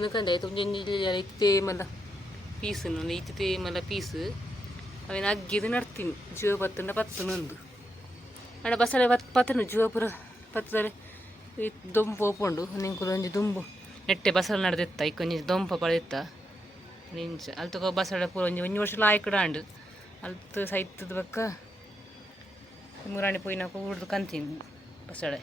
ಕೊಂಡು ಕಂಡೆ ಇತ್ತೆ ಮಲ್ಲ ಪೀಸ್ ಇತ್ತೆ ಮಲ್ಲ ಪೀಸ್ ಅವೇನು ಅಗ್ಗಿದು ನಡ್ತೀನಿ ಜೀವ ಪತ್ತನ ಪತ್ತನೊಂದು ಅಣ್ಣ ಬಸಳೆ ಪತ್ತನು ಜೀವ ಪುರ ಪತ್ತದರೆ ಈ ದೊಂಪು ಒಪ್ಪುಂಡು ನಿಂಕುಲು ಒಂಜಿ ದುಂಬು ನೆಟ್ಟೆ ಬಸಳೆ ನಡೆದಿತ್ತ ಇಕ್ಕೊಂಜಿ ದೊಂಪ ಪಳೆದಿತ್ತ ನಿಂಚ ಅಲ್ಲಿ ತಗೋ ಬಸಳೆ ಪೂರ ಒಂಜಿ ವರ್ಷ ಲಾಯ್ಕಡ ಅಂಡು ಅಲ್ತು ಸೈತದ ಬಕ್ಕ ಮುರಾಣಿ ಪೋಯಿನಾಕ ಉಡ್ದು ಕಂತೀನಿ ಬಸಳೆ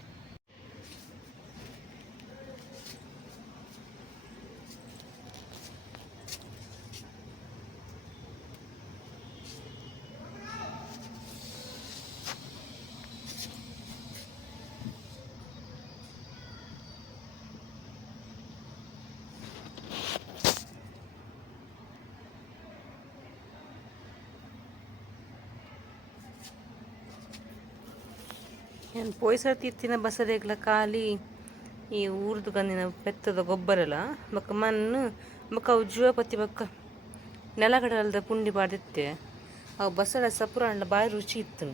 ಏನು ಪೋಯ್ಸರ್ತಿ ಇತ್ತಿನ ಬಸಳೆಗ್ಲ ಖಾಲಿ ಈ ಊರ್ದು ಕಂದಿನ ಪೆತ್ತದ ಗೊಬ್ಬರ ಎಲ್ಲ ಬಕ್ಕ ಮಣ್ಣು ಬಕ್ಕ ಅವು ಜೀವಪತಿ ಬಕ್ಕ ನೆಲಗಡಲ್ದ ಪುಂಡಿ ಬಾಡಿತ್ತೆ ಅವು ಬಸಳೆ ಸಪುರ ಅಂಡ ಬಾರಿ ರುಚಿ ಇತ್ತು.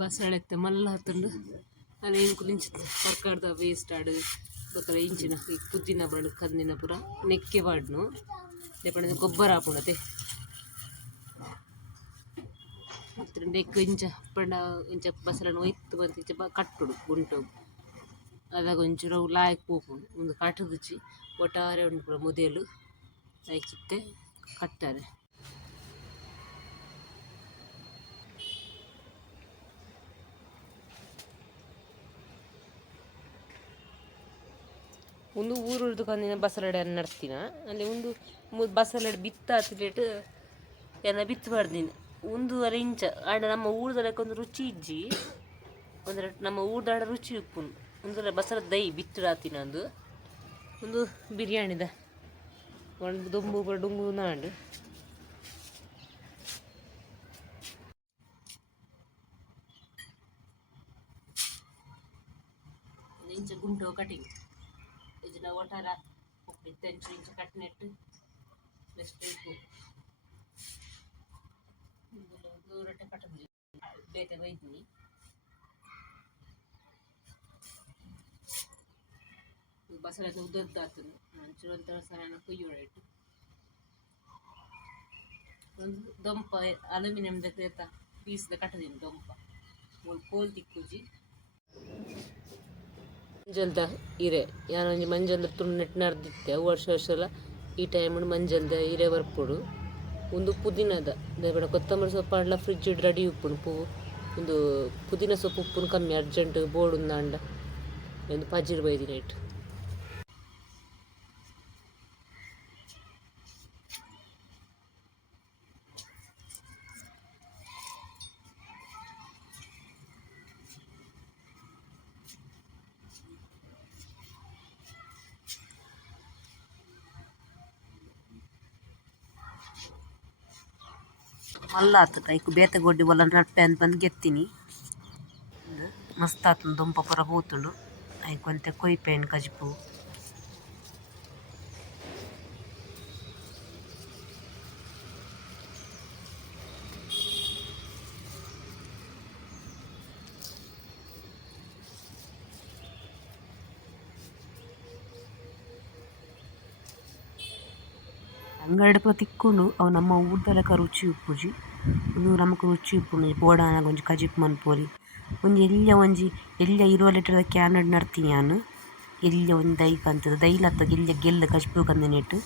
ಬಸಳೆ ಎತ್ತ ಮಲ್ಲ ಹತ್ತಂಡು ಅಲ್ಲಿ ಇಂಚು ಸರ್ಕಾರದ ವೇಸ್ಟ್ ಆಡು ಬೊಕ್ಕಲ ಇಂಚಿನ ಈ ಪುದ್ದಿನ ಬರಡು ಕಂದಿನ ಪುರ ನೆಕ್ಕೆ ಬಾಡ್ನು ಲೇಪಣ ಗೊಬ್ಬರ ಹಾಪುಣತೆ ನೆಕ್ಕು ಇಂಚ ಪಂಡ ಇಂಚ ಬಸಳನ್ನು ಒಯ್ತು ಬಂತು ಇಂಚ ಕಟ್ಟುಡು ಗುಂಟು ಅದಾಗ ಒಂಚೂರು ಅವು ಲಾಯಕ್ ಪೋಪುಂಡು ಒಂದು ಕಟ್ಟುದುಚ್ಚಿ ಒಟ್ಟಾರೆ ಉಂಡು ಪುರ ಮುದೇಲು ಲೈಕ್ ಚಿತ್ತೆ ಕಟ್ಟಾರೆ. ಒಂದು ಊರುಳ್ದು ಕಂದಿನ ಬಸಳೆಡೆ ನಡ್ತಿನ ಅಲ್ಲಿ ಒಂದು ಬಸಳೆಡೆ ಬಿತ್ತ ಹತ್ತಿಟ್ಟು ಏನ ಬಿತ್ತಬಾರ್ದಿನ ಒಂದು ಅರೆ ಇಂಚ ಆಡ ನಮ್ಮ ಊರ್ದಕ್ಕೆ ಒಂದು ರುಚಿ ಇಜ್ಜಿ ಅಂದರೆ ನಮ್ಮ ಊರ್ದಾಡ ರುಚಿ ಉಪ್ಪುನು ಒಂದು ಬಸಳೆ ದೈ ಬಿತ್ತುಡು ಆತಿನ ಒಂದು ಬಿರಿಯಾನಿದ ಒಂದು ದುಂಬು ಡುಂಗು ನಾಂಡು ಇಂಚ ಗುಂಟು ಕಟಿಂಗ್ ಇದನ್ನ ಒಟ್ಟಾರ ಇತ್ತಂಚು ಇಂಚ ಕಟ್ನೆಟ್ಟು ಬೆಸ್ಟ್ ಉಪ್ಪು ರೊಟ್ಟೆ ಕಟ್ಟದು ಬೇತೆ ಒಯ್ದಿನಿ ಬಸಳೆ ಉದ್ದದ್ದು ಆಗ್ತದೆ ಒಂಚೂರು ಒಂಥರ ಸಣ್ಣ ಕುಯ್ಯೋಳ ಇಟ್ಟು ಒಂದು ದೊಂಪ ಅಲ್ಯೂಮಿನಿಯಂದ ಪೀಸ್ದ ಕಟ್ಟದೀನಿ ದೊಂಪ ಕೋಲ್ ತಿಕ್ಕುಜಿ ಮಂಜಲ್ದ ಹಿರೆ ಯಾನೊಂಜಿ ಮಂಜಲ್ದ ತುಂಡು ನೆಟ್ಟು ನಡ್ದಿತ್ತೆ ಅವು ವರ್ಷ ಎಲ್ಲ ಈ ಟೈಮ್ ಮಂಜಲ್ದ ಹಿರೆ ಬರ್ಪುಡು ಒಂದು ಪುದೀನದ ಬೇಡ ಕೊತ್ತಂಬರಿ ಸೊಪ್ಪು ಆಡ್ಲ ಫ್ರಿಜ್ ರೆಡಿ ಉಪ್ಪುನು ಪೂವು ಒಂದು ಪುದೀನ ಸೊಪ್ಪು ಉಪ್ಪುನು ಕಮ್ಮಿ ಅರ್ಜೆಂಟ್ ಬೋರ್ಡ್ ಅಂಡ ಒಂದು ಪಜಿರು ಬೈದಿನ ಇಟ್ಟು ಮಲ್ಲ ಆತದ ಐಕು ಬೇತೆ ಗೊಡ್ಡಿ ಒಲ್ಲ ನಟ್ಟೆ ಅಂತ ಬಂದು ಗೆತ್ತೀನಿ ಮಸ್ತ್ ಆತನ ದುಂಪ ಪುರ ಹೋತುಂಡು ಐಕು ಅಂತೆ ಕೊಯ್ಪೇನು ಕಜ್ಪು ಅಂಗಡಿ ತಿಕ್ಕೊಂಡು ಅವು ನಮ್ಮ ಊರ್ದಲಕ ರುಚಿ ಉಪ್ಪುಜಿ ಒಂದು ನಮಕ್ ರುಚಿ ಉಪ್ಪುಂಡು ಬೋಡಾನಾಗ ಒಂಜಿ ಕಜಿಪ್ ಮನ್ಪೊಲಿ ಒಂಜಿ ಎಲ್ಯ 20 ಲೀಟರ್ದ ಕ್ಯಾನ್ ನಡ್ತೀನಿ ನಾನು ಎಲ್ಯ ಒಂದು ದೈ ಕಂತದ ದೈಲತ್ತ ಗೆಲ್ಯ ಗೆಲ್ಲ ಕಜಿಪು ಕಂದಿನೆಟ್ಟು